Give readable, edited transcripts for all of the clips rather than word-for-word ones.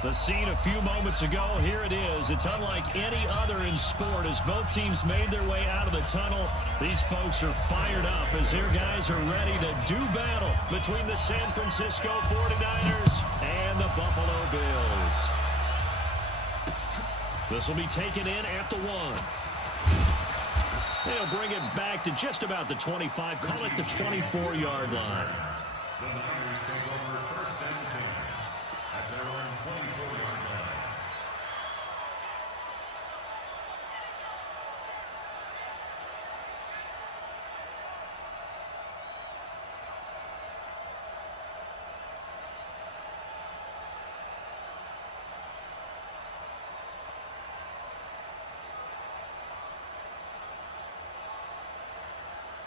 The scene a few moments ago, here it is. It's unlike any other in sport as both teams made their way out of the tunnel. These folks are fired up as their guys are ready to do battle between the San Francisco 49ers and the Buffalo Bills. This will be taken in at the 1. They'll bring it back to just about the 25, call it the 24-yard line. The Niners take over first and 10 at their own 24-yard line.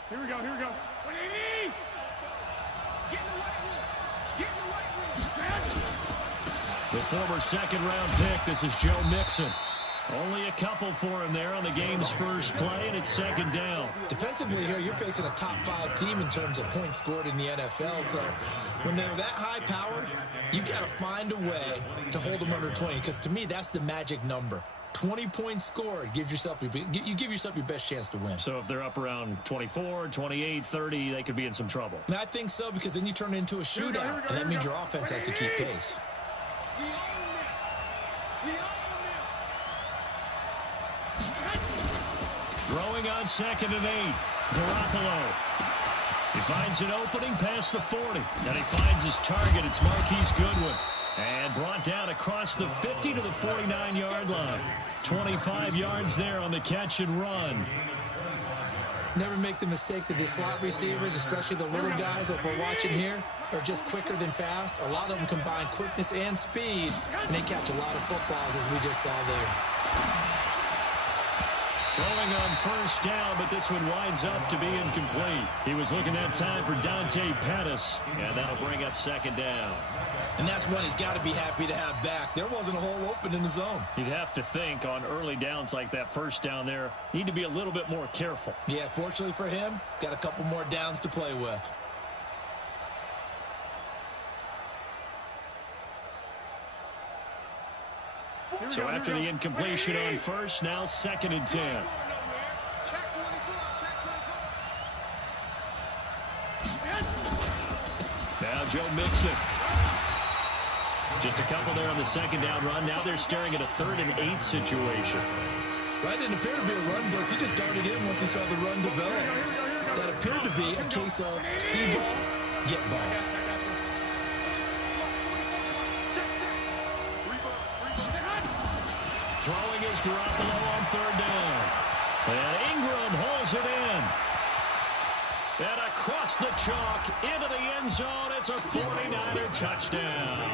Here we go, here we go. What do you need? Get in the right room. Get in the right room. The former second-round pick, this is Joe Mixon. Only a couple for him there on the game's first play, and it's second down. Defensively here, you're facing a top-5 team in terms of points scored in the NFL. So when they're that high-powered, you've got to find a way to hold them under 20, because to me, that's the magic number. 20 points scored, you give yourself your best chance to win. So if they're up around 24, 28, 30, they could be in some trouble. And I think so, because then you turn it into a shootout, and that means your offense has to keep pace. Throwing on 2nd and 8, Garoppolo. He finds an opening past the 40, and he finds his target. It's Marquise Goodwin. And brought down across the 50 to the 49-yard line. 25 yards there on the catch and run. Never make the mistake that the slot receivers, especially the little guys like we're watching here, are just quicker than fast. A lot of them combine quickness and speed, and they catch a lot of footballs, as we just saw there. Throwing on first down, but this one winds up to be incomplete. He was looking that time for Dante Pettis, and that'll bring up second down. And that's one he's got to be happy to have back. There wasn't a hole open in the zone. You'd have to think on early downs like that first down there, need to be a little bit more careful. Yeah, fortunately for him, got a couple more downs to play with. So after the incompletion on first, now 2nd and 10. Now Joe Mixon. Just a couple there on the second down run. Now they're staring at a 3rd and 8 situation. That didn't appear to be a run blitz. He just darted in once he saw the run develop. That appeared to be a case of see ball, get ball. Throwing is Garoppolo on 3rd down. And Ingram hauls it in. And across the chalk into the end zone. It's a 49er touchdown.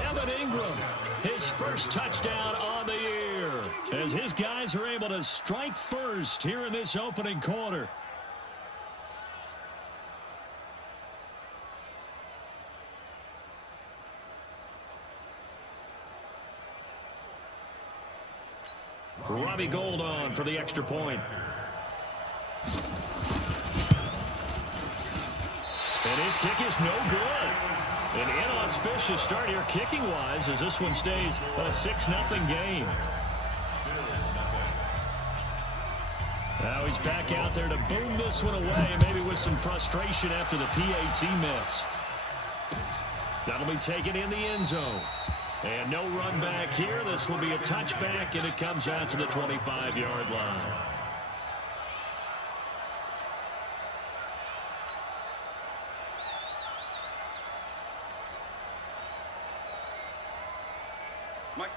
Evan Ingram, his first touchdown on the year, as his guys are able to strike first here in this opening quarter. Robbie Gould on for the extra point. And his kick is no good. An inauspicious start here kicking-wise as this one stays a 6-0 game. Now he's back out there to boom this one away, maybe with some frustration after the PAT miss. That'll be taken in the end zone. And no run back here. This will be a touchback, and it comes out to the 25-yard line.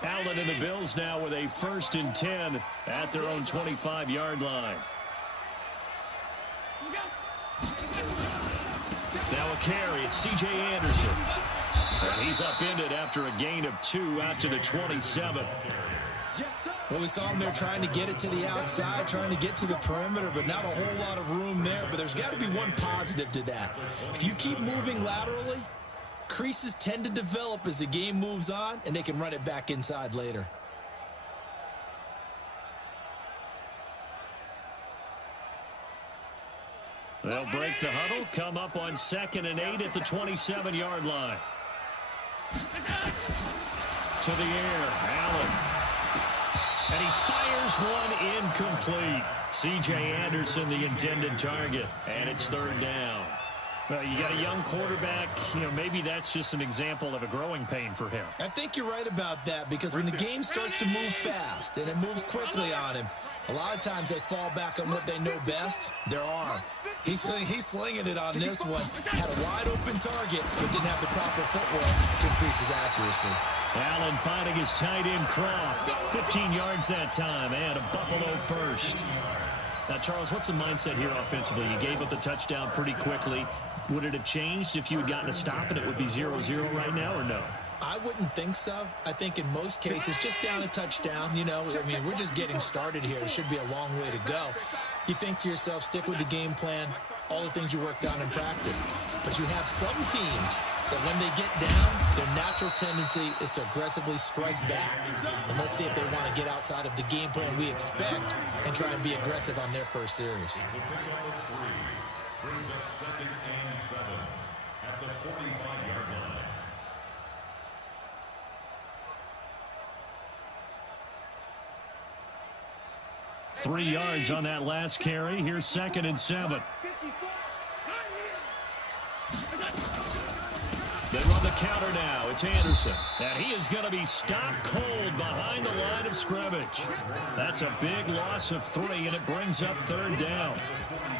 Allen and the Bills now with a 1st and 10 at their own 25-yard line. Now a carry. It's C.J. Anderson. And he's upended after a gain of 2 out to the 27. Well, we saw him there trying to get it to the outside, trying to get to the perimeter, but not a whole lot of room there. But there's got to be one positive to that. If you keep moving laterally, creases tend to develop as the game moves on, and they can run it back inside later. They'll break the huddle, come up on 2nd and 8 at the 27-yard line. to the air. Allen. And he fires one incomplete. C.J. Anderson, the intended target. And it's third down. Well, you got a young quarterback. Maybe that's just an example of a growing pain for him. I think you're right about that, because when the game starts to move fast and it moves quickly on him, a lot of times they fall back on what they know best, their arm. He's slinging it on this one. Had a wide-open target, but didn't have the proper footwork to increase his accuracy. Allen finding his tight end, Croft. 15 yards that time, and a Buffalo first. Now, Charles, what's the mindset here offensively? You gave up the touchdown pretty quickly. Would it have changed if you had gotten a stop and it would be 0-0 right now, or no? I wouldn't think so. I think in most cases, just down a touchdown, we're just getting started here. It should be a long way to go. You think to yourself, stick with the game plan, all the things you worked on in practice. But you have some teams that when they get down, their natural tendency is to aggressively strike back. And let's see if they want to get outside of the game plan we expect and try and be aggressive on their first series. Brings up 2nd and 7 at the 45-yard line. Three yards on that last carry. Here's 2nd and 7. They run the counter now. It's Anderson. And he is going to be stopped cold behind the line of scrimmage. That's a big loss of 3, and it brings up 3rd down.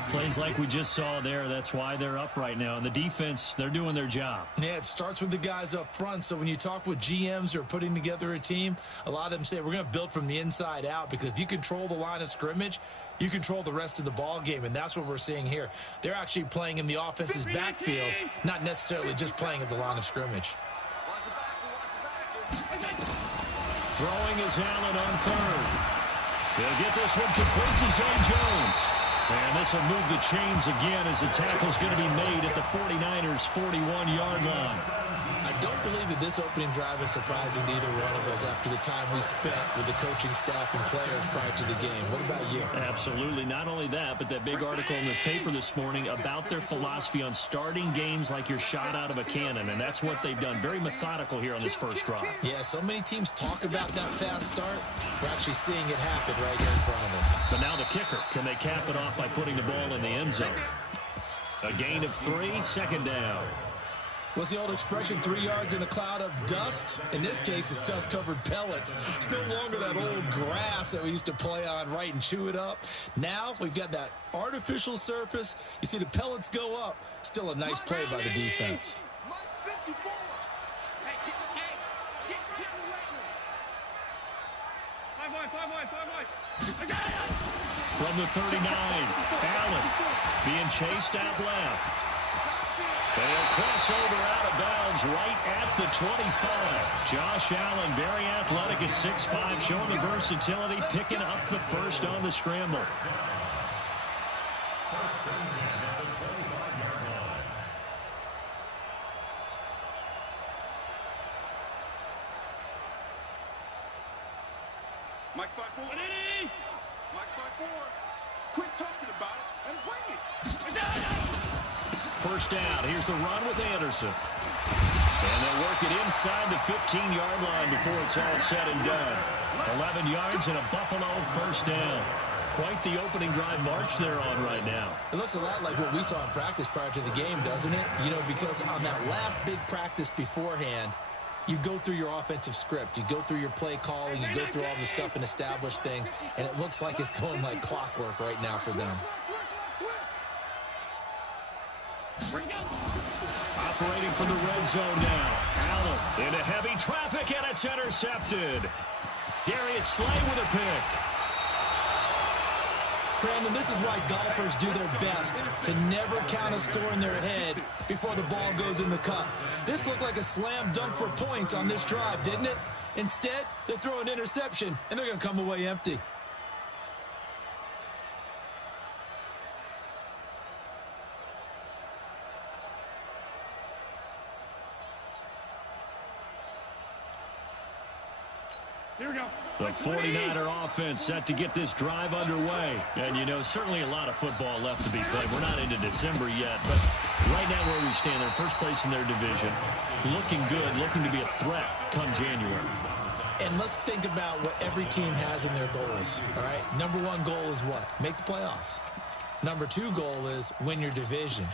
Plays like we just saw there. That's why they're up right now. And the defense, they're doing their job. Yeah, it starts with the guys up front. So when you talk with GMs who are putting together a team, a lot of them say we're going to build from the inside out, because if you control the line of scrimmage, you control the rest of the ball game, and that's what we're seeing here. They're actually playing in the offense's backfield, not necessarily just playing at the line of scrimmage. Throwing is Allen on 3rd. He'll get this one complete to Zay Jones. And this will move the chains again as the tackle's going to be made at the 49ers' 41-yard line. I don't believe that this opening drive is surprising to either one of us after the time we spent with the coaching staff and players prior to the game. What about you? Absolutely. Not only that, but that big article in the paper this morning about their philosophy on starting games like you're shot out of a cannon, and that's what they've done. Very methodical here on this first drive. Yeah, so many teams talk about that fast start. We're actually seeing it happen right here in front of us. But now the kicker. Can they cap it off by putting the ball in the end zone? A gain of 3, 2nd down. What's the old expression, 3 yards in a cloud of dust? In this case, it's dust-covered pellets. It's no longer that old grass that we used to play on, right, and chew it up. Now we've got that artificial surface. You see the pellets go up. Still a nice play by the defense. From the 39, Allen being chased out left. They'll cross over out of bounds right at the 25. Josh Allen, very athletic at 6'5", showing the versatility, picking up the first on the scramble. Mike's by 4. Mike's by 4. Quit talking about it and bring it. First down. Here's the run with Anderson. And they'll work it inside the 15-yard line before it's all said and done. 11 yards and a Buffalo first down. Quite the opening drive march they're on right now. It looks a lot like what we saw in practice prior to the game, doesn't it? Because on that last big practice beforehand, you go through your offensive script. You go through your play calling. You go through all the stuff and establish things. And it looks like it's going like clockwork right now for them. Operating from the red zone now. Allen into heavy traffic, and it's intercepted. Darius Slay with a pick. Brandon, this is why golfers do their best to never count a score in their head before the ball goes in the cup. This looked like a slam dunk for points on this drive, didn't it? Instead, they throw an interception, and they're going to come away empty. Here we go. The 49er offense set to get this drive underway. And, certainly a lot of football left to be played. We're not into December yet, but Right now where we stand, they're first place in their division. Looking good, looking to be a threat come January. And let's think about what every team has in their goals, all right? Number one goal is what? Make the playoffs. Number two goal is win your division.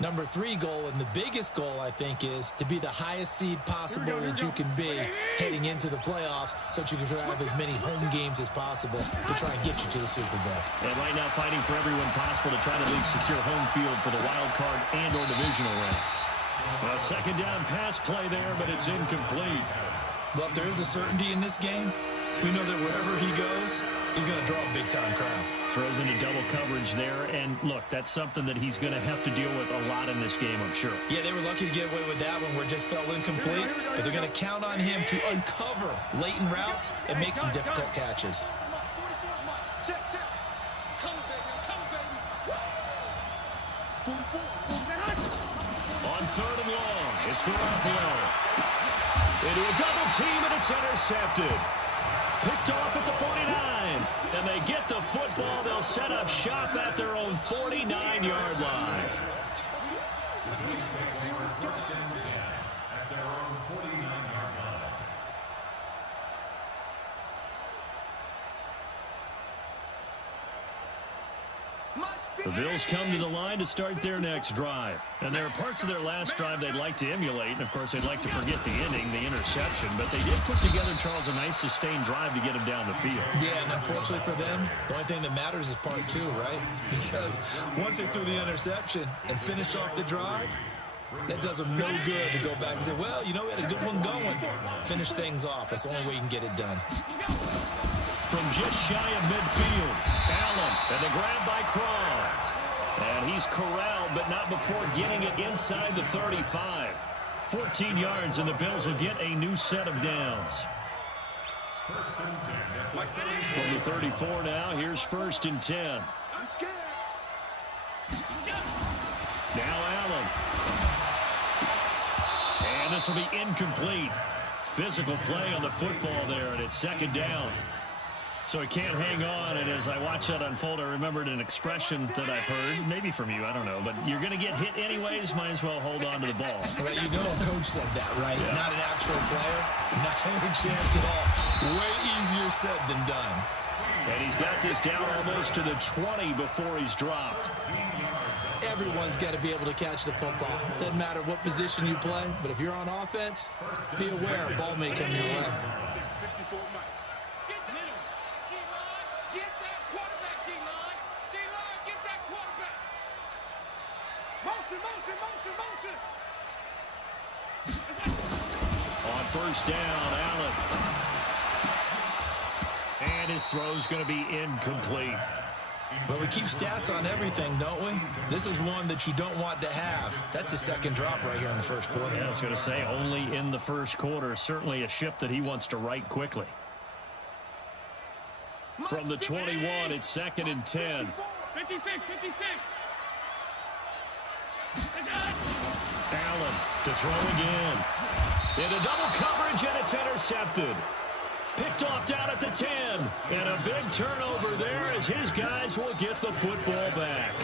Number three goal, and the biggest goal, I think, is to be the highest seed possible that you can be heading into the playoffs so that you can have as many home games as possible to try and get you to the Super Bowl. And right now fighting for everyone possible to try to at least secure home field for the wild card and or divisional round. A second down pass play there, but it's incomplete. Well, if there is a certainty in this game, we know that wherever he goes, he's going to draw a big-time crowd. Throws into double coverage there, and look, that's something that he's going to have to deal with a lot in this game, I'm sure. Yeah, they were lucky to get away with that one where it just fell incomplete, but they're going to count on him to uncover latent routes and make some difficult catches. On third and long, it's Garoppolo. Into a double team, and it's intercepted. Picked off at the 49, and they get the football. They'll set up shop at their own 49-yard line. The Bills come to the line to start their next drive. And there are parts of their last drive they'd like to emulate. And, of course, they'd like to forget the ending, the interception. But they did put together, Charles, a nice sustained drive to get him down the field. Yeah, and unfortunately for them, the only thing that matters is part two, right? Because once they threw the interception and finished off the drive, that does them no good to go back and say, well, you know, we had a good one going. Finish things off. That's the only way you can get it done. From just shy of midfield, Allen, and the grab by Croft. And he's corralled, but not before getting it inside the 35. 14 yards, and the Bills will get a new set of downs. From the 34 now, here's 1st and 10. Now Allen. And this will be incomplete. Physical play on the football there, and it's 2nd down. So he can't hang on, and as I watch that unfold, I remembered an expression that I've heard, maybe from you, I don't know, but you're going to get hit anyways, might as well hold on to the ball. Right, you know a coach said that, right? Yeah. Not an actual player. Not any chance at all. Way easier said than done. And he's got this down almost to the 20 before he's dropped. Everyone's got to be able to catch the football. Doesn't matter what position you play, but if you're on offense, be aware a ball may come your way. On 1st down, Allen. And his throw's going to be incomplete. Well, we keep stats on everything, don't we? This is one that you don't want to have. That's a 2nd drop right here in the 1st quarter. Yeah, I was going to say, only in the 1st quarter. Certainly a ship that he wants to right quickly. From the 21, it's 2nd and 10. 56. Allen to throw again. Into double coverage, and it's intercepted. Picked off down at the 10. And a big turnover there as his guys will get the football back.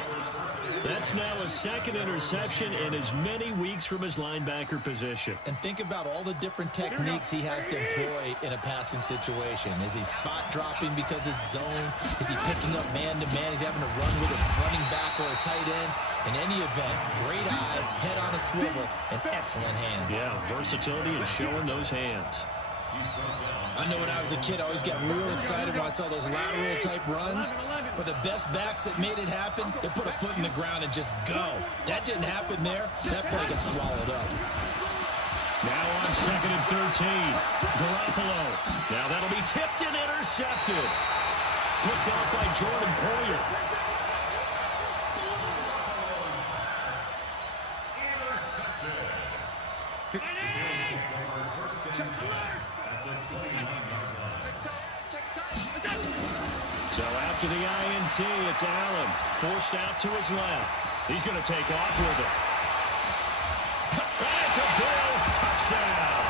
That's now a 2nd interception in as many weeks from his linebacker position. And think about all the different techniques he has to employ in a passing situation. Is he spot dropping because it's zone? Is he picking up man-to-man? Is he having to run with a running back or a tight end? In any event, great eyes, head on a swivel, and excellent hands. Yeah, versatility and showing those hands. I know when I was a kid, I always got real excited when I saw those lateral-type runs. But the best backs that made it happen, they put a foot in the ground and just go. That didn't happen there. That play got swallowed up. Now on 2nd and 13. Garoppolo. Now that'll be tipped and intercepted. Picked off by Jordan Poyer. So after the INT, it's Allen. Forced out to his left. He's going to take off with it. That's a Bills touchdown.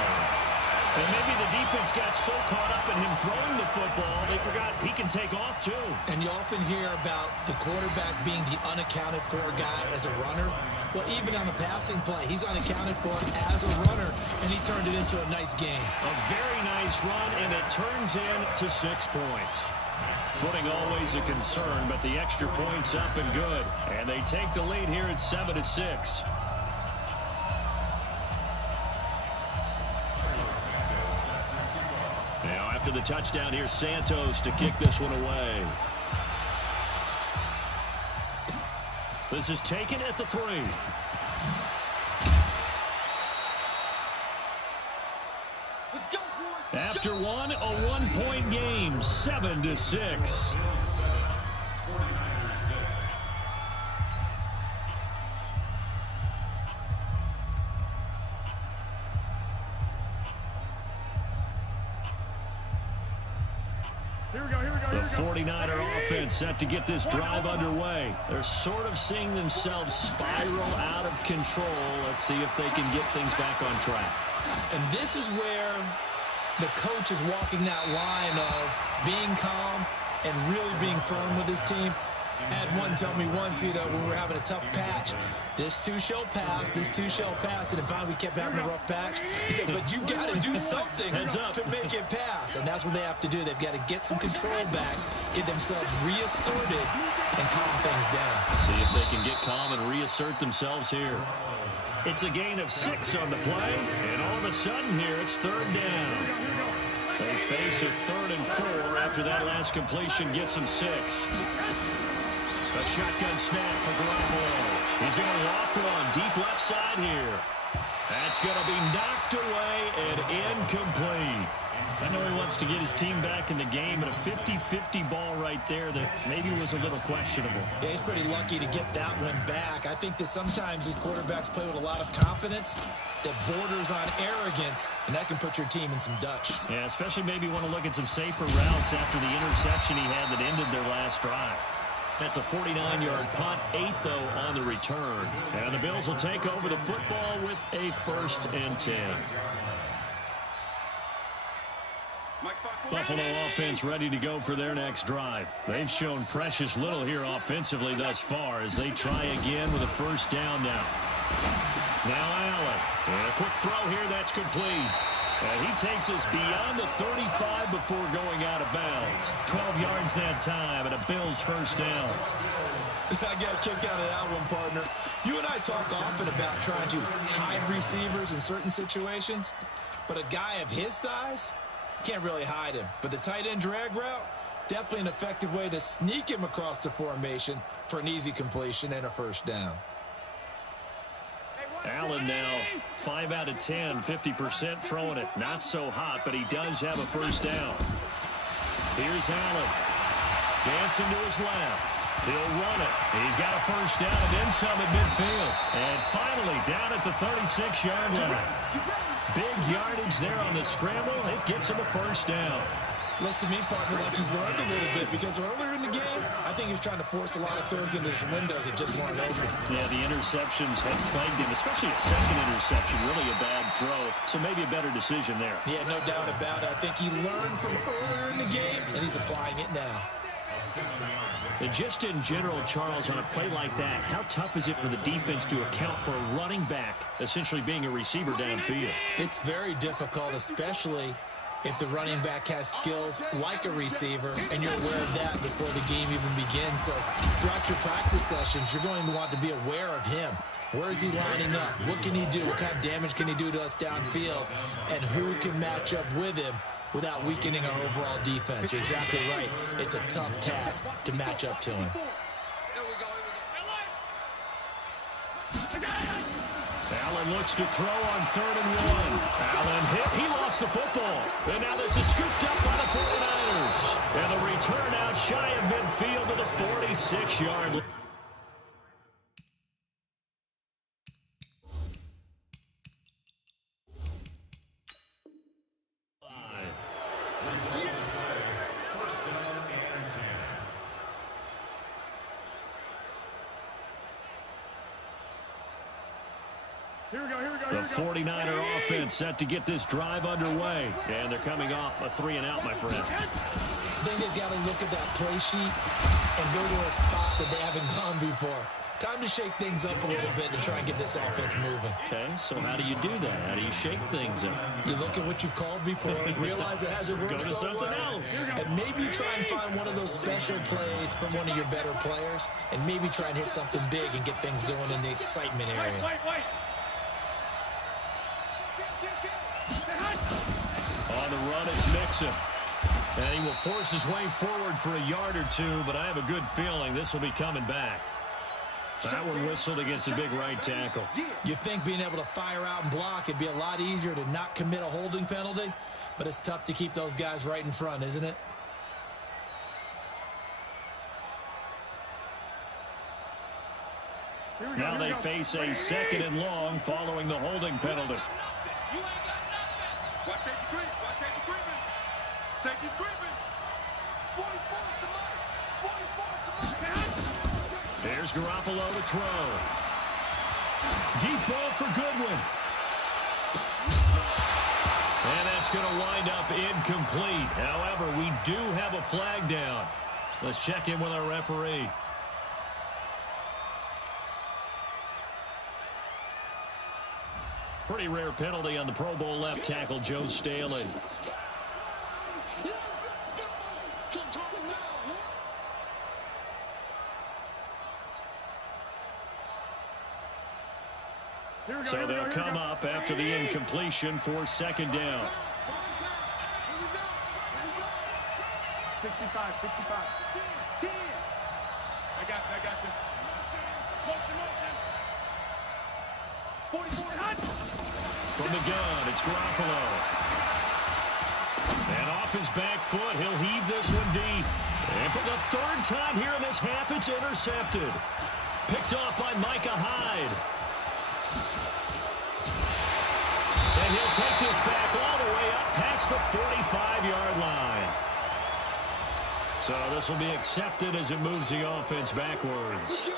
And maybe the defense got so caught up in him throwing the football, they forgot he can take off too. And you often hear about the quarterback being the unaccounted for guy as a runner. Well, even on a passing play, he's unaccounted for as a runner, and he turned it into a nice game. A very nice run, and it turns into 6 points. Footing always a concern, but the extra point's up and good. And they take the lead here at 7-6. Now after the touchdown, here's Santos to kick this one away. This is taken at the 3. After one, a 1-point game, 7-6. The 49er offense set to get this drive underway. They're sort of seeing themselves spiral out of control. Let's see if they can get things back on track. And this is where the coach is walking that line of being calm and really being firm with his team. I had one tell me once, when we were having a tough patch, this too shall pass, this too shall pass, and then finally we kept having a rough patch. He said, but you got to do something to make it pass, and that's what they have to do. They've got to get some control back, get themselves reasserted, and calm things down. See if they can get calm and reassert themselves here. It's a gain of 6 on the play, and all of a sudden here it's 3rd down. They face a 3rd and 4 after that last completion gets them 6. A shotgun snap for Garoppolo. He's going to loft one deep left side here. That's going to be knocked away and incomplete. I know he wants to get his team back in the game, but a 50-50 ball right there that maybe was a little questionable. Yeah, he's pretty lucky to get that one back. I think that sometimes these quarterbacks play with a lot of confidence that borders on arrogance, and that can put your team in some Dutch. Yeah, especially maybe want to look at some safer routes after the interception he had that ended their last drive. That's a 49-yard punt, 8 though on the return. And the Bills will take over the football with a 1st and 10. Buffalo offense ready to go for their next drive. They've shown precious little here offensively thus far as they try again with a 1st down now. Now Allen. And a quick throw here that's complete. And he takes us beyond the 35 before going out of bounds. 12 yards that time and a Bills 1st down. I got a kick out of that one, partner. You and I talk often about trying to hide receivers in certain situations, but a guy of his size can't really hide him. But the tight end drag route, definitely an effective way to sneak him across the formation for an easy completion and a 1st down. Allen now 5 out of 10, 50% throwing it. Not so hot, but he does have a 1st down. Here's Allen. Dancing to his left. He'll run it. He's got a 1st down and then some at midfield. And finally down at the 36-yard line. Big yardage there on the scramble. It gets him a 1st down. Looks to me, partner, like he's learned a little bit because earlier in the game, I think he was trying to force a lot of throws into some windows that just weren't open. Yeah, the interceptions have plagued him, especially a 2nd interception, really a bad throw. So maybe a better decision there. Yeah, no doubt about it. I think he learned from earlier in the game, and he's applying it now. And just in general, Charles, on a play like that, how tough is it for the defense to account for a running back essentially being a receiver downfield? It's very difficult, especially if the running back has skills like a receiver, and you're aware of that before the game even begins. So throughout your practice sessions, you're going to want to be aware of him. Where is he lining up? What can he do? What kind of damage can he do to us downfield? And who can match up with him without weakening our overall defense? You're exactly right. It's a tough task to match up to him. Allen looks to throw on 3rd and 1. Allen hit. He lost the football. And now this is scooped up by the 49ers. And the return out shy of midfield to the 46-yard line. The 49er offense set to get this drive underway. And they're coming off a 3-and-out, my friend. I think they've got to look at that play sheet and go to a spot that they haven't gone before. Time to shake things up a little bit to try and get this offense moving. Okay, so how do you do that? How do you shake things up? You look at what you've called before, realize it hasn't worked Go to something else. and maybe try and find one of those special plays from one of your better players, and maybe try and hit something big and get things going in the excitement area. On the run, it's Mixon. And he will force his way forward for a yard or two, but I have a good feeling this will be coming back. That one whistled against a big right tackle. You'd think being able to fire out and block it'd be a lot easier to not commit a holding penalty, but it's tough to keep those guys right in front, isn't it? Now they face a second and long following the holding penalty. Watch safety creep. Watch safety creeping. Safety's creeping. 44's the line. 44's the line. There's Garoppolo to throw. Deep ball for Goodwin. And that's going to wind up incomplete. However, we do have a flag down. Let's check in with our referee. Pretty rare penalty on the Pro Bowl left tackle, Joe Staley. So they'll come up after the incompletion for second down. 65. 10. I got you. Motion. 44. From the gun, it's Garoppolo. And off his back foot, he'll heave this one deep. And for the third time here in this half, it's intercepted. Picked off by Micah Hyde. And he'll take this back all the way up past the 45-yard line. So this will be accepted as it moves the offense backwards.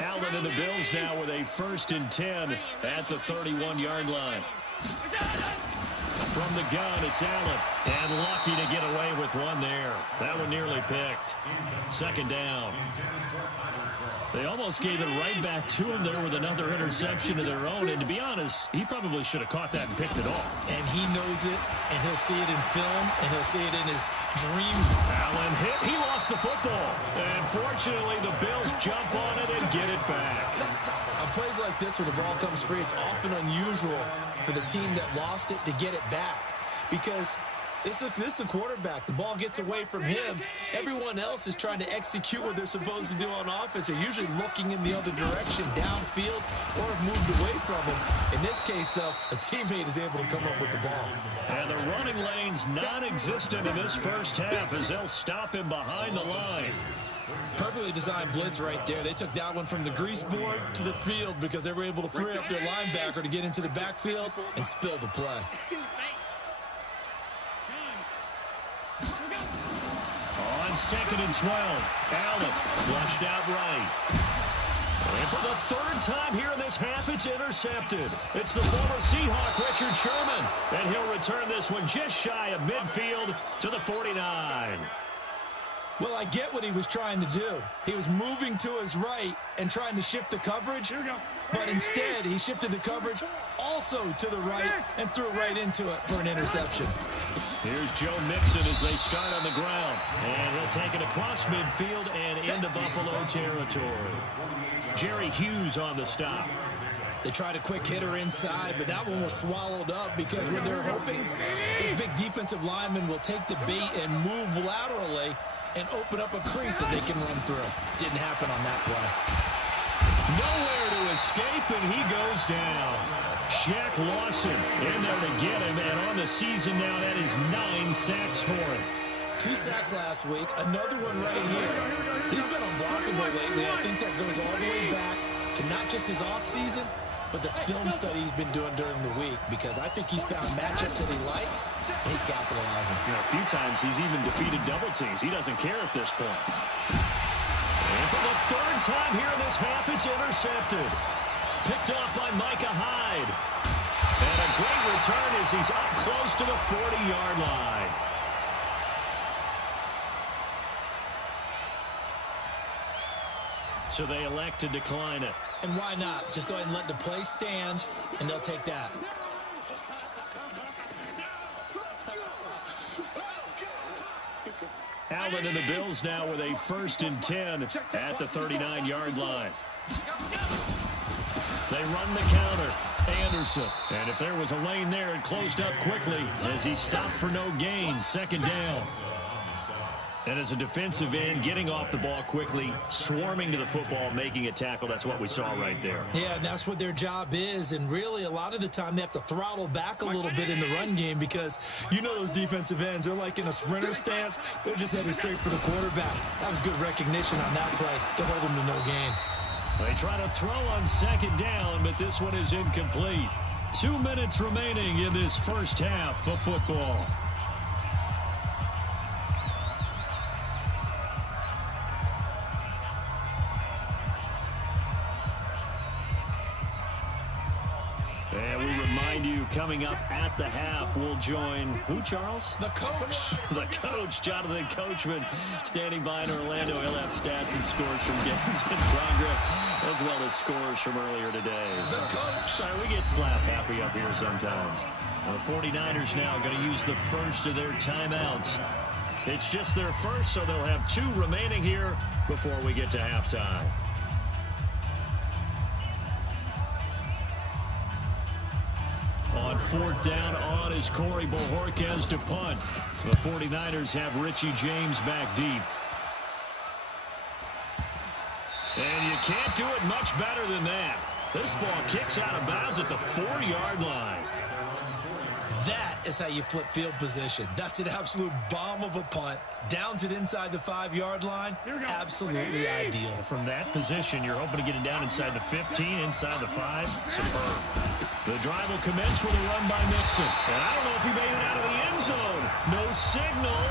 Allen and the Bills now with a 1st and 10 at the 31-yard line. From the gun, it's Allen. And lucky to get away with one there. That one nearly picked. Second down. They almost gave it right back to him there with another interception of their own. And to be honest, he probably should have caught that and picked it off. And he knows it, and he'll see it in film, and he'll see it in his dreams. Allen hit. He lost the football. And fortunately, the Bills jump on it and get it back. On plays like this where the ball comes free, it's often unusual for the team that lost it to get it back. Because this is the quarterback. The ball gets away from him. Everyone else is trying to execute what they're supposed to do on offense. They're usually looking in the other direction, downfield, or have moved away from him. In this case, though, a teammate is able to come up with the ball. And the running lane's non-existent in this first half as they'll stop him behind the line. Perfectly designed blitz right there. They took that one from the grease board to the field because they were able to free up their linebacker to get into the backfield and spill the play. On 2nd and 12, Allen flushed out right. And for the third time here in this half, it's intercepted. It's the former Seahawk, Richard Sherman. And he'll return this one just shy of midfield to the 49. Well, I get what he was trying to do. He was moving to his right and trying to shift the coverage. But instead, he shifted the coverage also to the right and threw right into it for an interception. Here's Joe Mixon as they start on the ground. And he'll take it across midfield and into Buffalo territory. Jerry Hughes on the stop. They tried a quick hitter inside, but that one was swallowed up because what they're hoping, this big defensive lineman will take the bait and move laterally and open up a crease that they can run through. Didn't happen on that play. Nowhere to escape, and he goes down. Shaq Lawson in there to get him, and on the season now, that is 9 sacks for him. 2 sacks last week, another one right here. He's been unblockable lately. I think that goes all the way back to not just his offseason, but the film study he's been doing during the week, because I think he's found matchups that he likes, and he's capitalizing. You know, a few times he's even defeated double teams. He doesn't care at this point. And for the third time here in this half, it's intercepted. Picked off by Micah Hyde. And a great return as he's up close to the 40-yard line. So they elect to decline it. And why not? Just go ahead and let the play stand, and they'll take that. Allen and the Bills now with a 1st and 10 at the 39-yard line. They run the counter. Anderson. And if there was a lane there, it closed up quickly as he stopped for no gain. 2nd down. And as a defensive end, getting off the ball quickly, swarming to the football, making a tackle. That's what we saw right there. Yeah, and that's what their job is. And really, a lot of the time, they have to throttle back a little bit in the run game because you know those defensive ends. They're like in a sprinter stance. They're just headed straight for the quarterback. That was good recognition on that play to hold them to no gain. They try to throw on 2nd down, but this one is incomplete. 2 minutes remaining in this first half of football. And we remind you, coming up at the half, we'll join who, Charles? The coach. The coach, Jonathan Coachman, standing by in Orlando. He'll have stats and scores from games in progress, as well as scores from earlier today. The coach. Sorry, we get slap happy up here sometimes. The 49ers now going to use the first of their timeouts. It's just their first, so they'll have 2 remaining here before we get to halftime. On 4th down, on is Corey Bojorquez to punt. The 49ers have Richie James back deep. And you can't do it much better than that. This ball kicks out of bounds at the 4-yard line. That is how you flip field position. That's an absolute bomb of a punt. Downs it inside the 5-yard line. Absolutely ideal. From that position, you're hoping to get it down inside the 15, inside the 5. Superb. The drive will commence with a run by Mixon. And I don't know if he made it out of the end zone. No signal.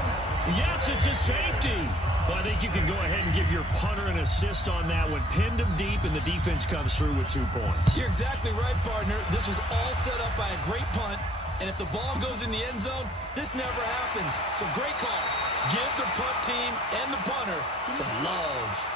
Yes, it's a safety. Well, I think you can go ahead and give your punter an assist on that one. Pinned him deep, and the defense comes through with 2 points. You're exactly right, partner. This was all set up by a great punt. And if the ball goes in the end zone, this never happens. So great call. Give the punt team and the punter some love.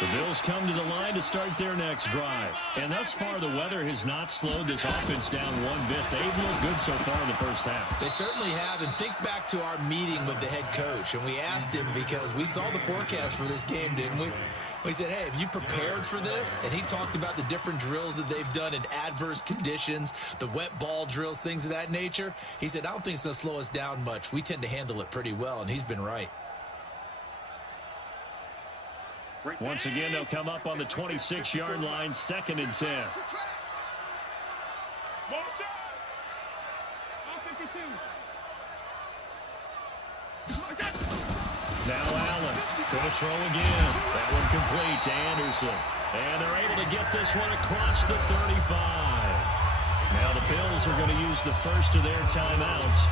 The Bills come to the line to start their next drive. And thus far, the weather has not slowed this offense down one bit. They've looked good so far in the first half. They certainly have. And think back to our meeting with the head coach. And we asked him because we saw the forecast for this game, didn't we? We said, hey, have you prepared for this? And he talked about the different drills that they've done in adverse conditions, the wet ball drills, things of that nature. He said, I don't think it's going to slow us down much. We tend to handle it pretty well, and he's been right. Once again, they'll come up on the 26-yard line, 2nd and 10. Now Allen going to throw again. That one complete to Anderson. And they're able to get this one across the 35. Now the Bills are going to use the first of their timeouts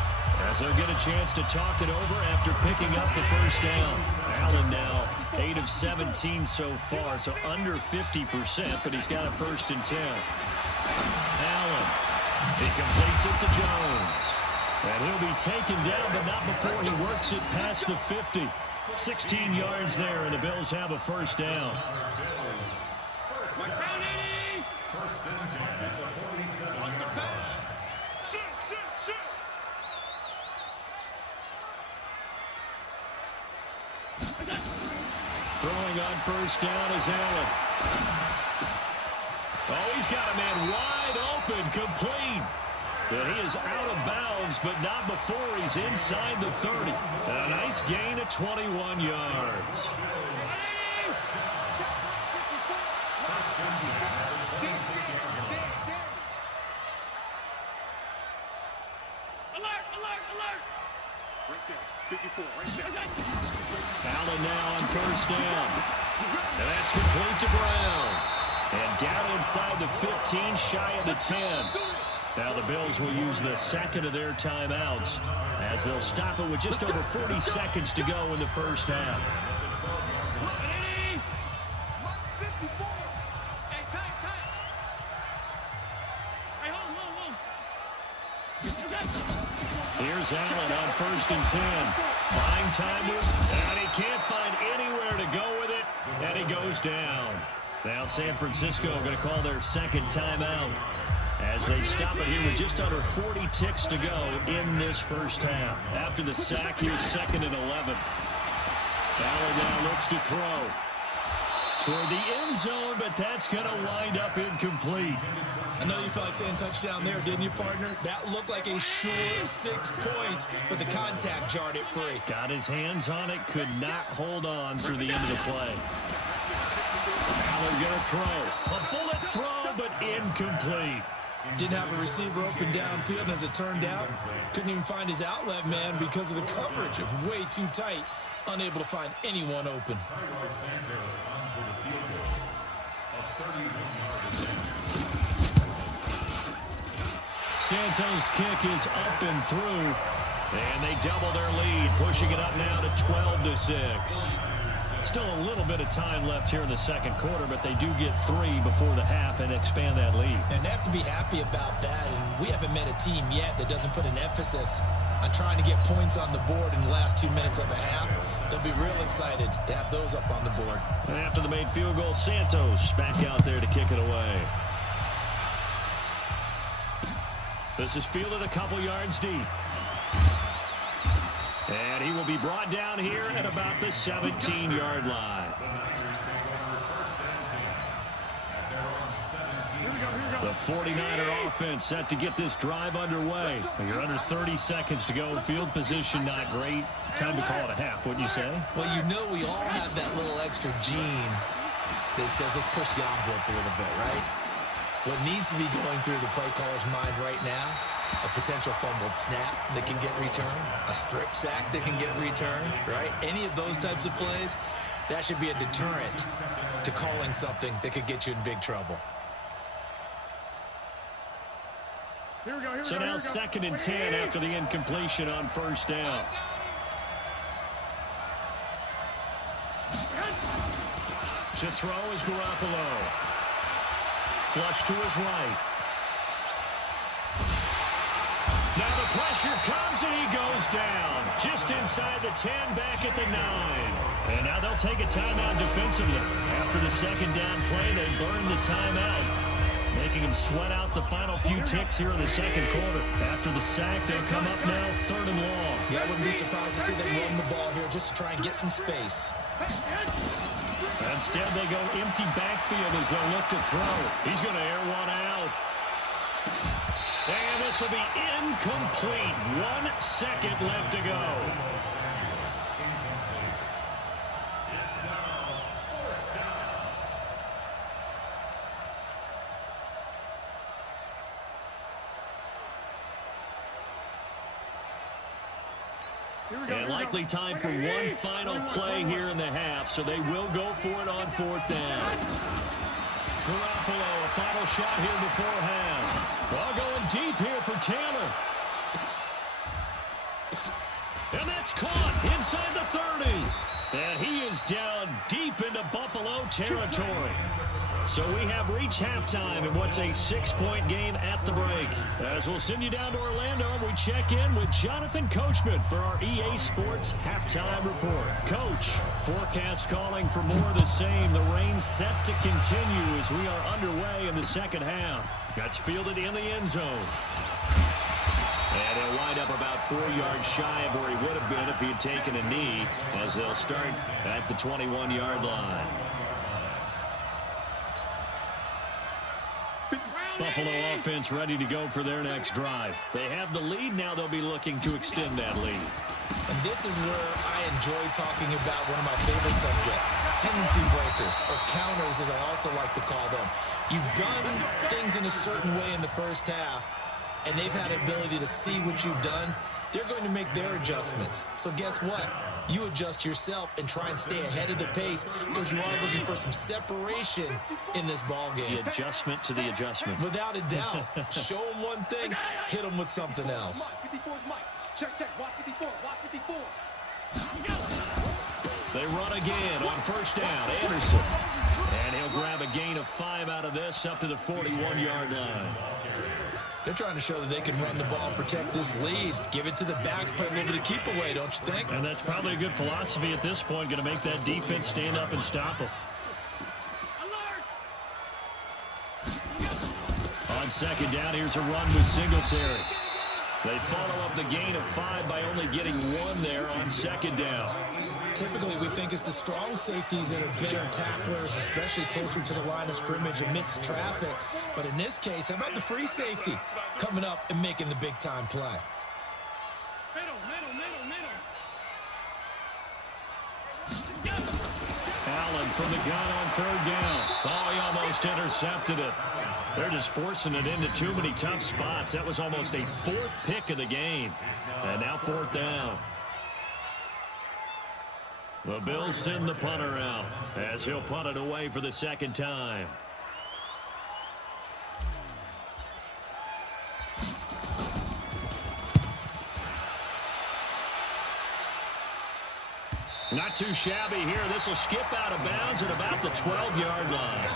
as they'll get a chance to talk it over after picking up the 1st down. Allen now 8 of 17 so far, so under 50%, but he's got a 1st and 10. Allen, he completes it to Jones. And he'll be taken down, but not before he works it past the 50. 16 yards there, and the Bills have a 1st down. Throwing on 1st down is Allen. Oh, he's got a man wide open, complete. And he is out of bounds, but not before he's inside the 30. A nice gain of 21 yards. Allen now on 1st down. And that's complete to Brown. And down inside the 15, shy of the 10. Now the Bills will use the 2nd of their timeouts as they'll stop it with just over 40 seconds to go in the first half. Here's Here's Allen on 1st and 10. Buying time and he can't find anywhere to go with it, and he goes down. Now San Francisco going to call their second timeout as they stop it here with just under 40 ticks to go in this first half. After the sack, here's 2nd and 11. Allen now looks to throw toward the end zone, but that's going to wind up incomplete. I know you felt like saying touchdown there, didn't you, partner? That looked like a sure 6 points, but the contact jarred it free. Got his hands on it, could not hold on through the end of the play. Allen going to throw. A bullet throw, but incomplete. Didn't have a receiver open downfield, and as it turned out, couldn't even find his outlet man because of the coverage. It was way too tight, unable to find anyone open. Santos' kick is up and through, and they double their lead, pushing it up now to 12-6. Still a little bit of time left here in the second quarter, but they do get 3 before the half and expand that lead. And they have to be happy about that, and we haven't met a team yet that doesn't put an emphasis on trying to get points on the board in the last 2 minutes of the half. They'll be real excited to have those up on the board. And after the made field goal, Santos back out there to kick it away. This is fielded a couple yards deep. And he will be brought down here at about the 17-yard line. The 49er offense set to get this drive underway. You're under 30 seconds to go. Field position not great. Time to call it a half, wouldn't you say? Well, you know we all have that little extra gene that says let's push the envelope a little bit, right? What needs to be going through the play caller's mind right now, a potential fumbled snap that can get returned, a strip sack that can get returned, right? Any of those types of plays, that should be a deterrent to calling something that could get you in big trouble. So now 2nd and 10 after the incompletion on 1st down. To throw is Garoppolo. Flush to his right. Now the pressure comes and he goes down. Just inside the 10, back at the 9. And now they'll take a timeout defensively. After the second down play, they burn the timeout, making him sweat out the final few ticks here in the second quarter. After the sack, they come up now 3rd and long. Yeah, I wouldn't be surprised to see them run the ball here just to try and get some space. Instead, they go empty backfield as they look to throw. He's going to air one out. And this will be incomplete. 1 second left to go. And likely time for one final play here in the half, so they will go for it on 4th down. Garoppolo, a final shot here before half. Well, going deep here for Taylor. And that's caught inside the 30. And he is down deep into Buffalo territory. So we have reached halftime in what's a 6-point game at the break. As we'll send you down to Orlando, we check in with Jonathan Coachman for our EA Sports Halftime Report. Coach, forecast calling for more of the same. The rain set to continue as we are underway in the second half. That's fielded in the end zone. And he'll wind up about 4 yards shy of where he would have been if he had taken a knee, as they'll start at the 21-yard line. Buffalo offense ready to go for their next drive. They have the lead. Now they'll be looking to extend that lead. And this is where I enjoy talking about one of my favorite subjects, tendency breakers, or counters as I also like to call them. You've done things in a certain way in the first half, and they've had the ability to see what you've done. They're going to make their adjustments. So guess what? You adjust yourself and try and stay ahead of the pace because you are looking for some separation in this ball game. The adjustment to the adjustment. Without a doubt. Show them one thing, hit them with something else. Check, check. Watch 54. Watch 54. They run again on first down. Anderson. And he'll grab a gain of 5 out of this up to the 41-yard line. They're trying to show that they can run the ball, protect this lead, give it to the backs, play a little bit of keep away, don't you think? And that's probably a good philosophy at this point, going to make that defense stand up and stop them. On second down, here's a run with Singletary. They follow up the gain of 5 by only getting 1 there on second down. Typically, we think it's the strong safeties that are better tacklers, especially closer to the line of scrimmage amidst traffic. But in this case, how about the free safety coming up and making the big-time play? Allen from the gun on third down. Oh, he almost intercepted it. They're just forcing it into too many tough spots. That was almost a 4th pick of the game. And now 4th down. The Bills send the punter out as he'll punt it away for the second time. Not too shabby here. This will skip out of bounds at about the 12-yard line.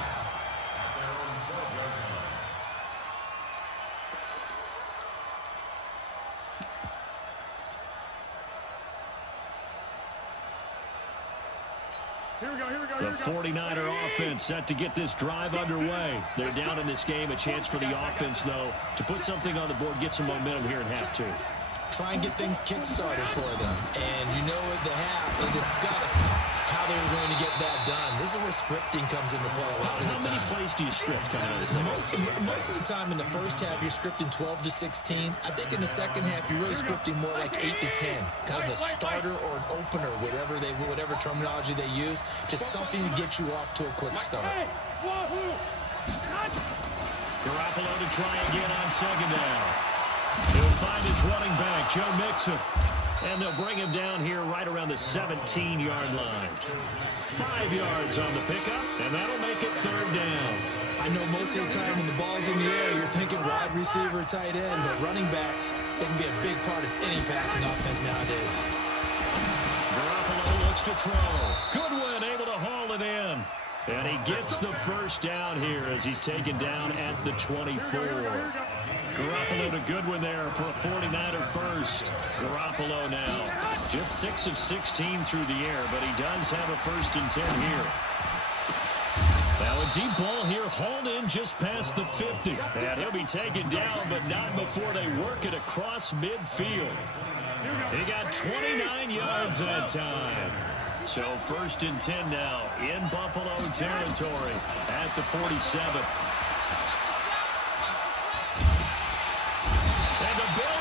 The 49er offense set to get this drive underway. They're down in this game. A chance for the offense, though, to put something on the board, get some momentum here in half 2. Try and get things kick-started for them. And you know at the half, they discussed how they were going to get that done. This is where scripting comes into play a lot of the time. How many plays do you script coming out of this? Most of the time in the first half, you're scripting 12 to 16. I think in the second half, you're really scripting more like 8 to 10. Kind of a starter or an opener, whatever terminology they use. Just something to get you off to a quick start. Garoppolo to try again on second down. He'll find his running back, Joe Mixon. And they'll bring him down here right around the 17-yard line. 5 yards on the pickup, and that'll make it third down. I know most of the time when the ball's in the air, you're thinking wide receiver, tight end, but running backs, they can be a big part of any passing offense nowadays. Garoppolo looks to throw. Goodwin able to haul it in. And he gets the first down here as he's taken down at the 24. Garoppolo to Goodwin there for a 49er first. Garoppolo now just 6 of 16 through the air, but he does have a 1st and 10 here. Now a deep ball here hauled in just past the 50. And he'll be taken down, but not before they work it across midfield. He got 29 yards that time. So 1st and 10 now in Buffalo territory at the 47.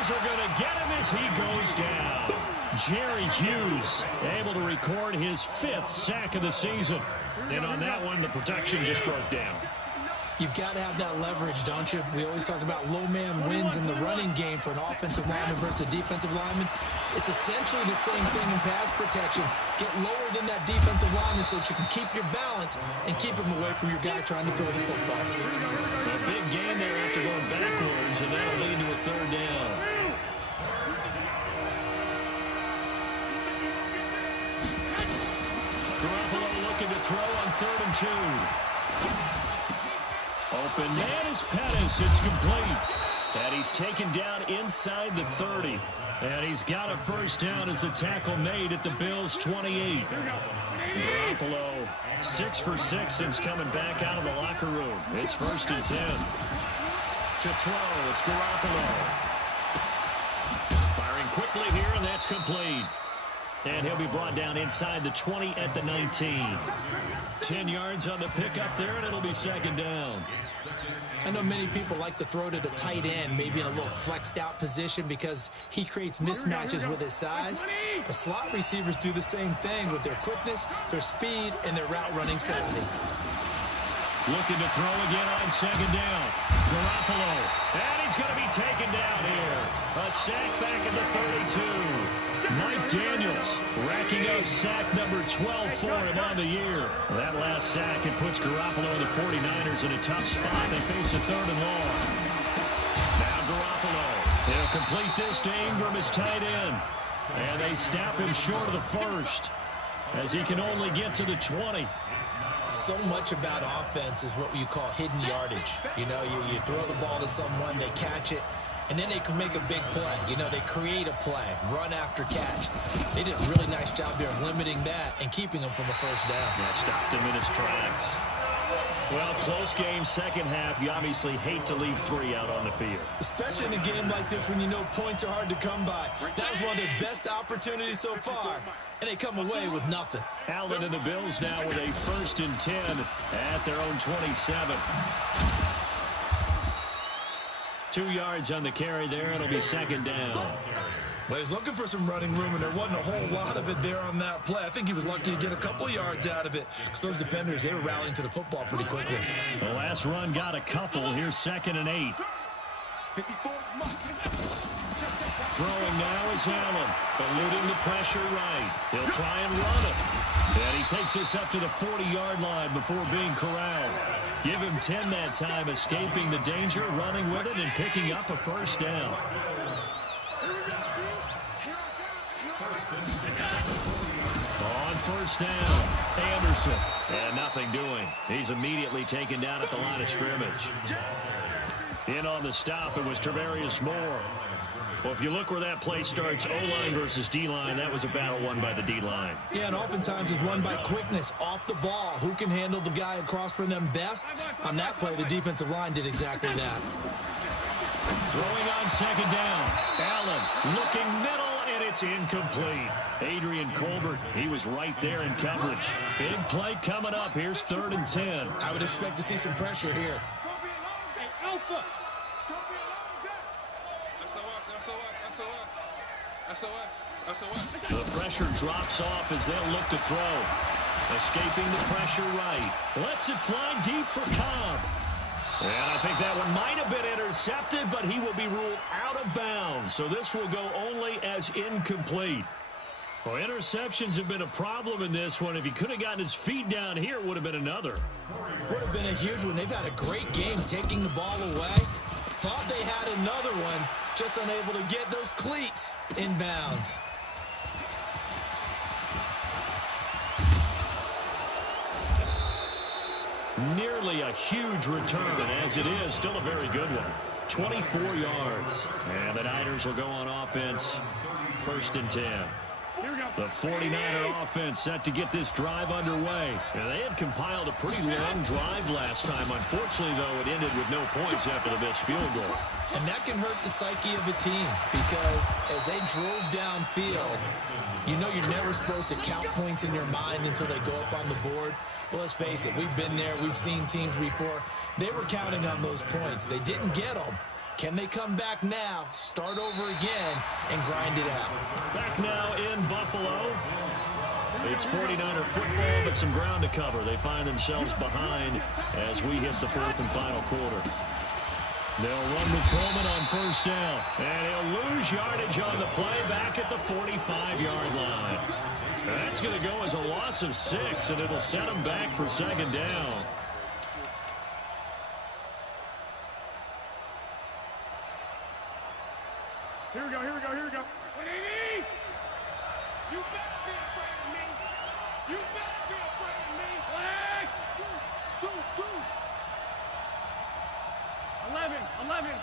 Are going to get him as he goes down. Jerry Hughes able to record his 5th sack of the season. And on that one, the protection just broke down. You've got to have that leverage, don't you? We always talk about low man wins in the running game for an offensive lineman versus a defensive lineman. It's essentially the same thing in pass protection. Get lower than that defensive lineman so that you can keep your balance and keep him away from your guy trying to throw the football. A big gain there after going backwards, and that'll lead to a third down. Garoppolo looking to throw on 3rd and 2. Open man is Pettis. It's complete. And he's taken down inside the 30. And he's got a first down as a tackle made at the Bills' 28. Garoppolo 6 for 6 since coming back out of the locker room. It's 1st and 10. To throw, it's Garoppolo. Firing quickly here, and that's complete. And he'll be brought down inside the 20 at the 19. 10 yards on the pickup there, and it'll be 2nd down. I know many people like to throw to the tight end, maybe in a little flexed out position because he creates mismatches with his size. The slot receivers do the same thing with their quickness, their speed, and their route running savvy. Looking to throw again on 2nd down. Garoppolo. And he's going to be taken down here. A sack back at the 32. Mike Daniels racking up sack number 12 for him on the year. That last sack, it puts Garoppolo and the 49ers in a tough spot. They face a 3rd and long. Now Garoppolo. He'll complete this to Ingram as tight end. And they snap him short of the 1st. as he can only get to the 20. So much about offense is what you call hidden yardage. You know, you throw the ball to someone, they catch it, and then they can make a big play. You know, they create a play, run after catch. They did a really nice job there of limiting that and keeping them from a first down. Yeah, stopped him in his tracks. Well, close game, second half. You obviously hate to leave 3 out on the field. Especially in a game like this when you know points are hard to come by. That was one of their best opportunities so far, and they come away with nothing. Allen and the Bills now with a 1st and 10 at their own 27. 2 yards on the carry there. It'll be second down. Well, he's looking for some running room, and there wasn't a whole lot of it there on that play. I think he was lucky to get a couple yards out of it because those defenders, they were rallying to the football pretty quickly. The last run got a couple. Here's 2nd and 8. Throwing now is Allen, eluding the pressure right. He'll try and run it. And he takes us up to the 40-yard line before being corralled. Give him 10 that time, escaping the danger, running with it, and picking up a first down. On first down, Anderson. And nothing doing. He's immediately taken down at the line of scrimmage. In on the stop, it was Travarius Moore. Well, if you look where that play starts, O-line versus D-line, that was a battle won by the D-line. Yeah, and oftentimes it's won by quickness off the ball. Who can handle the guy across from them best? On that play, the defensive line did exactly that. Throwing on second down. Allen looking middle, and it's incomplete. Adrian Colbert, he was right there in coverage. Big play coming up. Here's 3rd and 10. I would expect to see some pressure here. The pressure drops off as they'll look to throw. Escaping the pressure right. Lets it fly deep for Cobb. And I think that one might have been intercepted, but he will be ruled out of bounds. So this will go only as incomplete. Well, interceptions have been a problem in this one. If he could have gotten his feet down here, it would have been another. Would have been a huge one. They've had a great game taking the ball away. Thought they had another one, just unable to get those cleats in bounds. Nearly a huge return, and as it is, still a very good one. 24 yards. And the Niners will go on offense, 1st and 10. The 49er offense set to get this drive underway. And they had compiled a pretty long drive last time. Unfortunately, though, it ended with no points after the missed field goal. And that can hurt the psyche of a team because as they drove downfield, you know you're never supposed to count points in your mind until they go up on the board. But let's face it, we've been there. We've seen teams before. They were counting on those points. They didn't get them. Can they come back now, start over again, and grind it out? Back now in Buffalo. It's 49er football, but some ground to cover. They find themselves behind as we hit the 4th and final quarter. They'll run with Coleman on first down. And he'll lose yardage on the play back at the 45-yard line. That's going to go as a loss of 6, and it'll set him back for second down. Here we go, here we go, here we go. You better be afraid of me. You better be afraid of me. Flag! 11.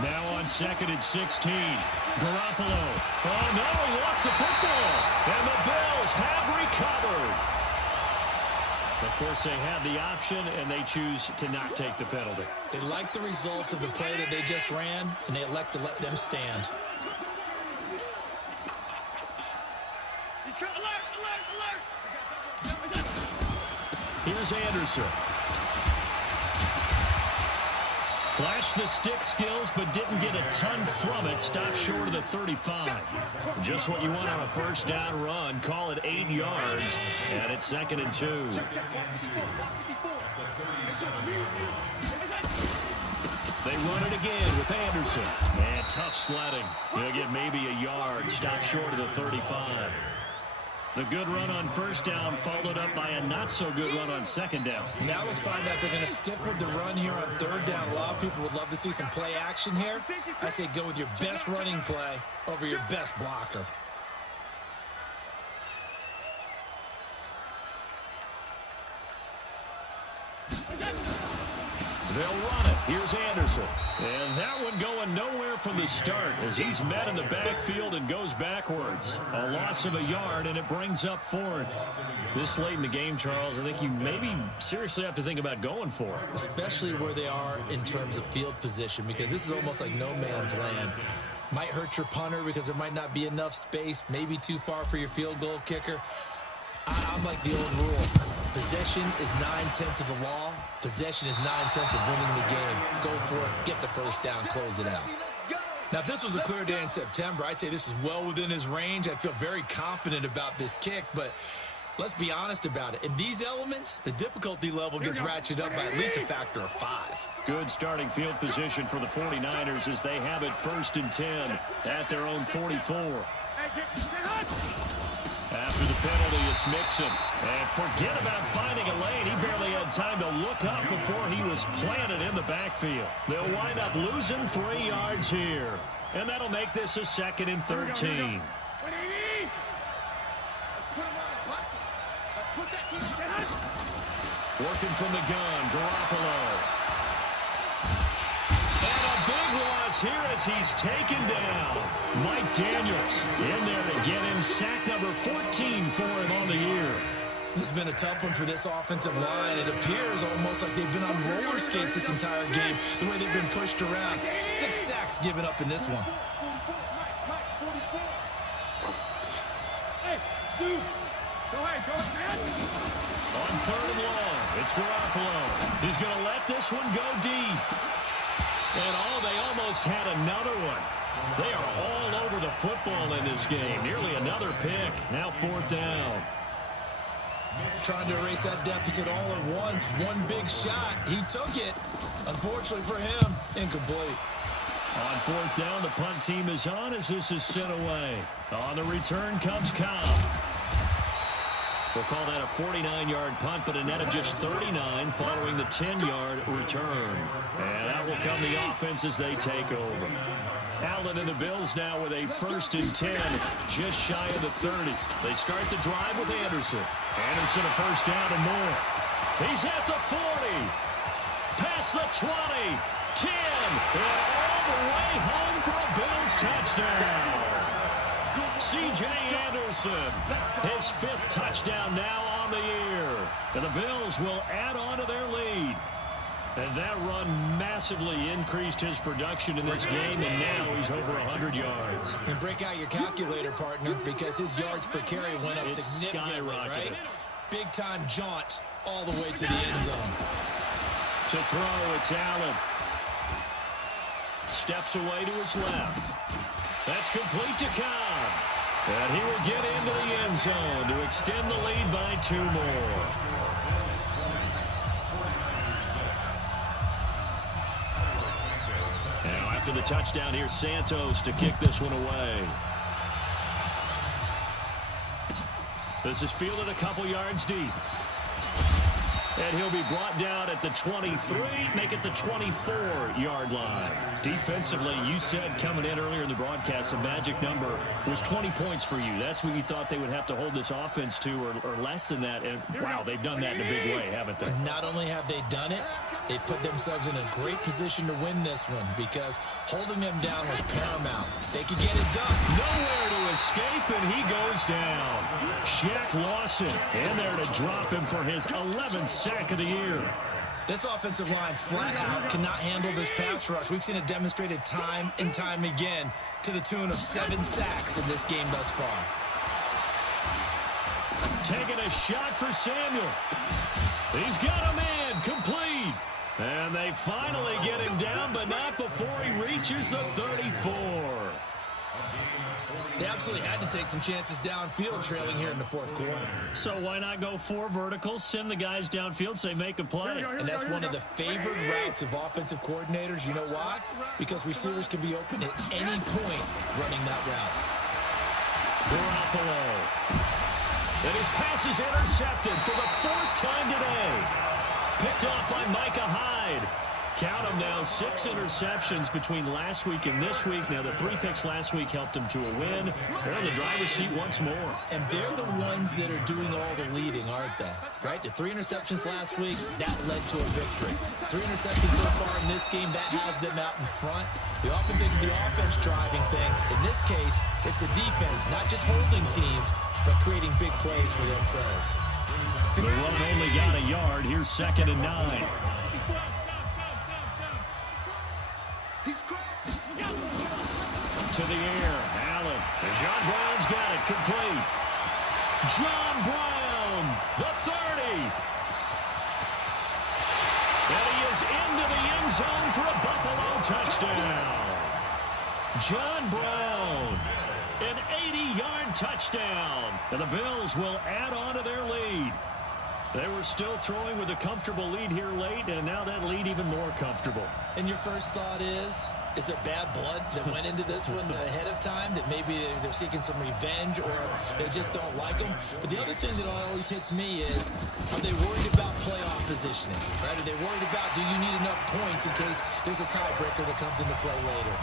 Now on 2nd and 16. Garoppolo. Oh, no, he lost the football. And the Bills have recovered. Of course, they had the option, and they choose to not take the penalty. They like the results of the play that they just ran, and they elect to let them stand. Here's Anderson. Flashed the stick skills, but didn't get a ton from it. Stopped short of the 35. Just what you want on a first down run. Call it 8 yards, and it's 2nd and 2. They run it again with Anderson. And tough sledding. He'll get maybe a yard. Stopped short of the 35. The good run on first down followed up by a not-so-good run on second down. Now let's find out if they're going to stick with the run here on third down. A lot of people would love to see some play action here. I say go with your best running play over your best blocker. They'll run it. Here's Anderson. And that one going nowhere from the start as he's met in the backfield and goes backwards. A loss of a yard, and it brings up fourth. This late in the game, Charles, I think you maybe seriously have to think about going for it. Especially where they are in terms of field position, because this is almost like no man's land. Might hurt your punter because there might not be enough space, maybe too far for your field goal kicker. I'm like the old rule. Possession is 9/10 of the law. Possession is 9/10 of winning the game. Go for it. Get the first down. Close it out. Now, if this was a clear day in September, I'd say this is well within his range. I'd feel very confident about this kick, but let's be honest about it. In these elements, the difficulty level gets ratcheted up by at least a factor of 5. Good starting field position for the 49ers as they have it 1st and 10 at their own 44. After the penalty, it's Mixon. And forget about finding a lane. He barely had time to look up before he was planted in the backfield. They'll wind up losing 3 yards here. And that'll make this a 2nd and 13. Working from the gun, Garoppolo. And a big loss here as he's taken down. Mike Daniels in there to get him sack number 14 for him on the year. This has been a tough one for this offensive line. It appears almost like they've been on roller skates this entire game, the way they've been pushed around. 6 sacks given up in this one. Hey, dude. Go ahead, man. On 3rd and long, it's Garoppolo. He's going to let this one go deep. And they almost had another one. They are all over the football in this game. Nearly another pick. Now 4th down. Trying to erase that deficit all at once. One big shot. He took it. Unfortunately for him, incomplete. On 4th down, the punt team is on as this is sent away. On the return comes Cobb. We'll call that a 49-yard punt, but a net of just 39 following the 10-yard return. And out will come the offense as they take over. Allen and the Bills now with a 1st and 10, just shy of the 30. They start the drive with Anderson. Anderson a 1st down and more. He's at the 40. Past the 20. 10. And all the way home for a Bills touchdown. C.J. Anderson, his 5th touchdown now on the year. And the Bills will add on to their lead. And that run massively increased his production in this game, and now he's over 100 yards. And break out your calculator, partner, because his yards per carry went up significantly, right? Big-time jaunt all the way to the end zone. To throw, it's Allen. Steps away to his left. That's complete to Cobb. And he will get into the end zone to extend the lead by 2 more. Now after the touchdown, here's Santos to kick this one away. This is fielded a couple yards deep. And he'll be brought down at the 23, make it the 24-yard line. Defensively, you said coming in earlier in the broadcast, the magic number was 20 points for you. That's what you thought they would have to hold this offense to, or less than that. And, wow, they've done that in a big way, haven't they? Not only have they done it, they put themselves in a great position to win this one because holding them down was paramount. They could get it done. Nowhere to escape, and he goes down. Shaq Lawson in there to drop him for his 11th sack of the year. This offensive line flat out cannot handle this pass rush. We've seen it demonstrated time and time again to the tune of 7 sacks in this game thus far. Taking a shot for Samuel. He's got a man complete. And they finally get him down, but not before he reaches the 34. They absolutely had to take some chances downfield trailing here in the 4th quarter. So why not go 4 verticals, send the guys downfield, say make a play? And that's one of the favored routes of offensive coordinators. You know why? Because receivers can be open at any point running that route. Garoppolo. And his pass is intercepted for the 4th time today. Picked off by Micah Hyde. Count them now, 6 interceptions between last week and this week. Now, the 3 picks last week helped them to a win. They're in the driver's seat once more. And they're the ones that are doing all the leading, aren't they? Right? The 3 interceptions last week, that led to a victory. 3 interceptions so far in this game, that has them out in front. We often think of the offense driving things. In this case, it's the defense, not just holding teams, but creating big plays for themselves. The run only got a yard. Here's 2nd and 9. To the air, Allen. And John Brown's got it, complete. John Brown, the 30. And he is into the end zone for a Buffalo touchdown. John Brown, an 80-yard touchdown. And the Bills will add on to their lead. They were still throwing with a comfortable lead here late, and now that lead even more comfortable. And your first thought is there bad blood that went into this one ahead of time, that maybe they're seeking some revenge or they just don't like them? But the other thing that always hits me is, are they worried about playoff positioning? Right? Are they worried about, do you need enough points in case there's a tiebreaker that comes into play later?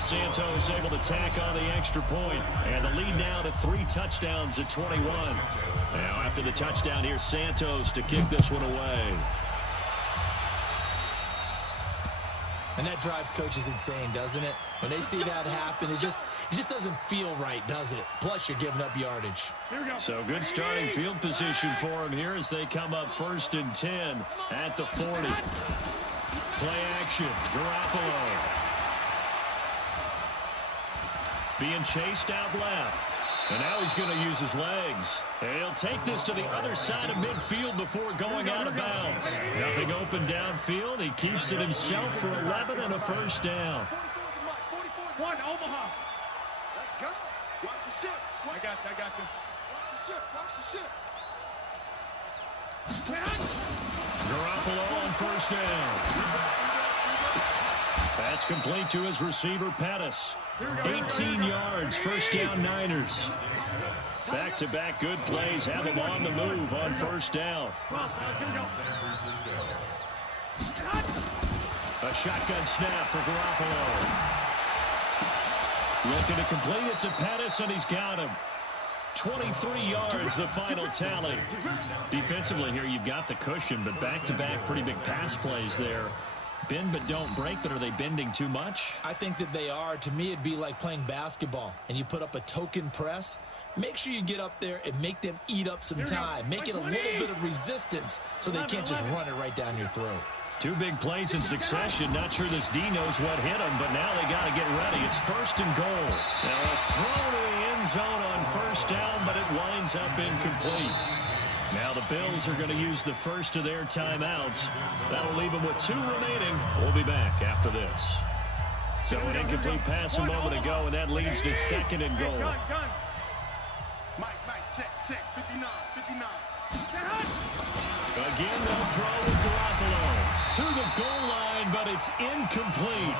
Santos able to tack on the extra point, and the lead now to 3 touchdowns at 21. Now after the touchdown, here's Santos to kick this one away. And that drives coaches insane, doesn't it? When they see that happen, it just doesn't feel right, does it? Plus, you're giving up yardage. So good starting field position for them here as they come up 1st and 10 at the 40. Play action, Garoppolo. Being chased out left. And now he's going to use his legs. And he'll take this to the other side of midfield before going out of bounds. Nothing open downfield. He keeps it himself for 11 and a first down. 44, Omaha. Let's go. Watch the ship. I got you. Watch the ship. Garoppolo on first down. That's complete to his receiver, Pettis. 18 yards, first down Niners. Back-to-back good plays have them on the move on first down. A shotgun snap for Garoppolo. Looking to complete it to Pettis, and he's got him. 23 yards, the final tally. Defensively here, you've got the cushion, but back-to-back pretty big pass plays there. Bend but don't break, but are they bending too much? I think that they are. To me, it'd be like playing basketball, and you put up a token press. Make sure you get up there and make them eat up some time. Make it a little bit of resistance so they can't just run it right down your throat. 2 big plays in succession. Not sure this D knows what hit him, but now they got to get ready. It's 1st and goal. Now a throw to the end zone on first down, but it winds up incomplete. Now the Bills are going to use the first of their timeouts. That'll leave them with 2 remaining. We'll be back after this. So an incomplete pass a moment ago, and that leads to 2nd and goal. Mike, check, 59. Again, they'll throw with Garoppolo to the goal line, but it's incomplete.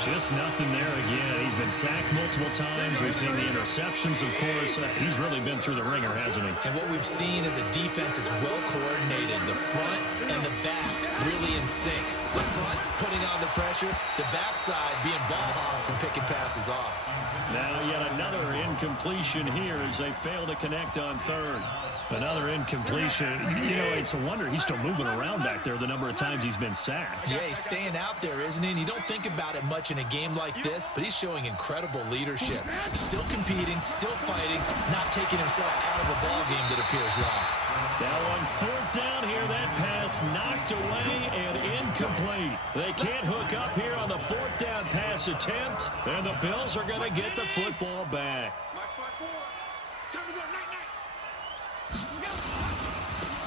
Just nothing there again. He's been sacked multiple times. We've seen the interceptions, of course. He's really been through the ringer, hasn't he? And what we've seen is a defense that's well coordinated. The front and the back really in sync. The front putting on the pressure. The backside being ball hogs and picking passes off. Now yet another incompletion here as they fail to connect on 3rd. Another incompletion. You know, it's a wonder he's still moving around back there the number of times he's been sacked. Yeah, he's staying out there, isn't he? And you don't think about it much in a game like this, but he's showing incredible leadership. Still competing, still fighting, not taking himself out of a ball game that appears lost. Now on 4th down here, that pass knocked away and incomplete. They can't hook up here on the 4th down pass attempt, and the Bills are going to get the football back.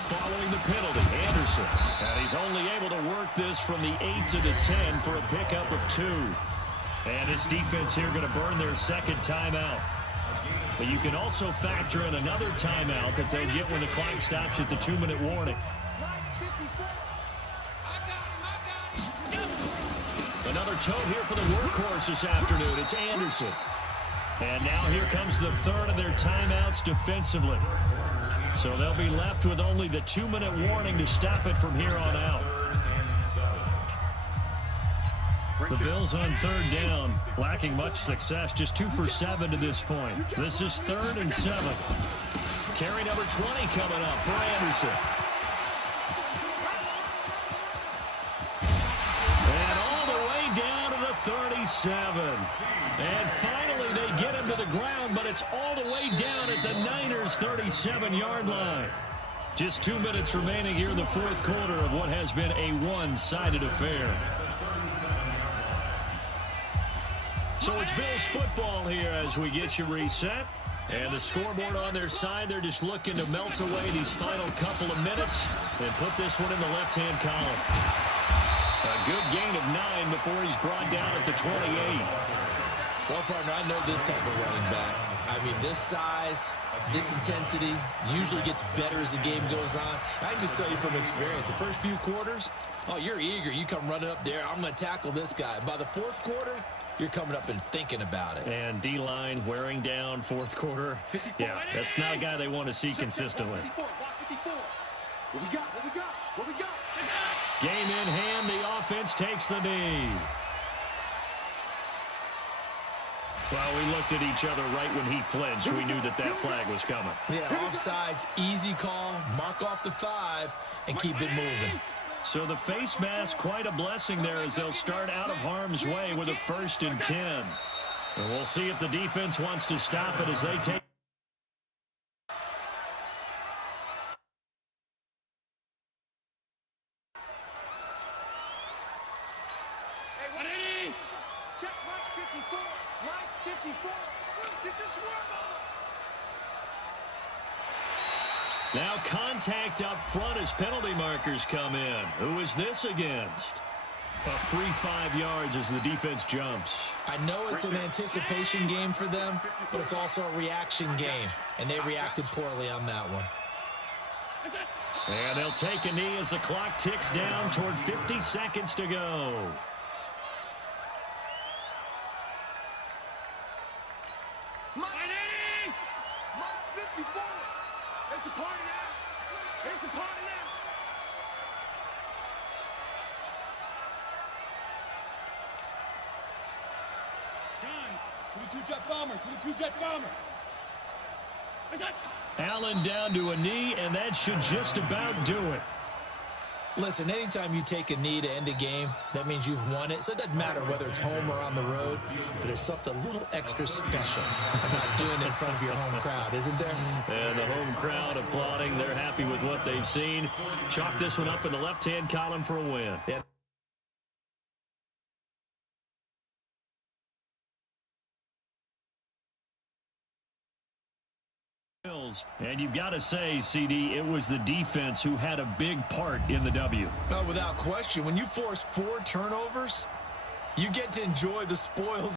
Following the penalty, Anderson. And he's only able to work this from the 8 to the 10 for a pickup of 2. And his defense here going to burn their 2nd timeout. But you can also factor in another timeout that they'll get when the clock stops at the 2-minute warning. Another tote here for the workhorse this afternoon. It's Anderson. And now here comes the 3rd of their timeouts defensively. So they'll be left with only the 2-minute warning to stop it from here on out. The Bills on third down, lacking much success, just 2 for 7 to this point. This is 3rd and 7. Carry number 20 coming up for Anderson. And all the way down to the 37. And finally they get him to the ground, but it's all the way down at the Niners' 37-yard line. Just 2 minutes remaining here in the fourth quarter of what has been a one-sided affair. So it's Bills football here as we get you reset. And the scoreboard on their side, they're just looking to melt away these final couple of minutes and put this one in the left-hand column. A good gain of 9 before he's brought down at the 28. Well, partner, I know this type of running back. I mean, this size, this intensity usually gets better as the game goes on. I can just tell you from experience, the first few quarters, oh, you're eager. You come running up there, I'm going to tackle this guy. By the fourth quarter, you're coming up and thinking about it. And D-line wearing down fourth quarter. Yeah, that's not a guy they want to see consistently. What we got? What we got? What we got? Game in hand, the offense takes the knee. Well, we looked at each other right when he flinched. We knew that that flag was coming. Yeah, offsides, easy call, mark off the 5, and keep it moving. So the face mask, quite a blessing there as they'll start out of harm's way with a 1st and 10. And we'll see if the defense wants to stop it as they take. Hey, 180! Check Mike 54. Mike 54. Did you swerve on? Now contact up front as penalty markers come in. Who is this against? A free 5 yards as the defense jumps. I know it's an anticipation game for them, but it's also a reaction game, and they reacted poorly on that one. And they'll take a knee as the clock ticks down toward 50 seconds to go. Mike 54. It's a party now. It's a party now. John, 22 jet bomber, 22 jet bomber. Allen down to a knee, and that should just about do it. Listen, anytime you take a knee to end a game, that means you've won it. So it doesn't matter whether it's home or on the road, but there's something a little extra special about doing it in front of your home crowd, isn't there? And the home crowd applauding. They're happy with what they've seen. Chalk this one up in the left-hand column for a win. Yeah. And you've got to say, CD, it was the defense who had a big part in the W. Oh, without question. When you force 4 turnovers, you get to enjoy the spoils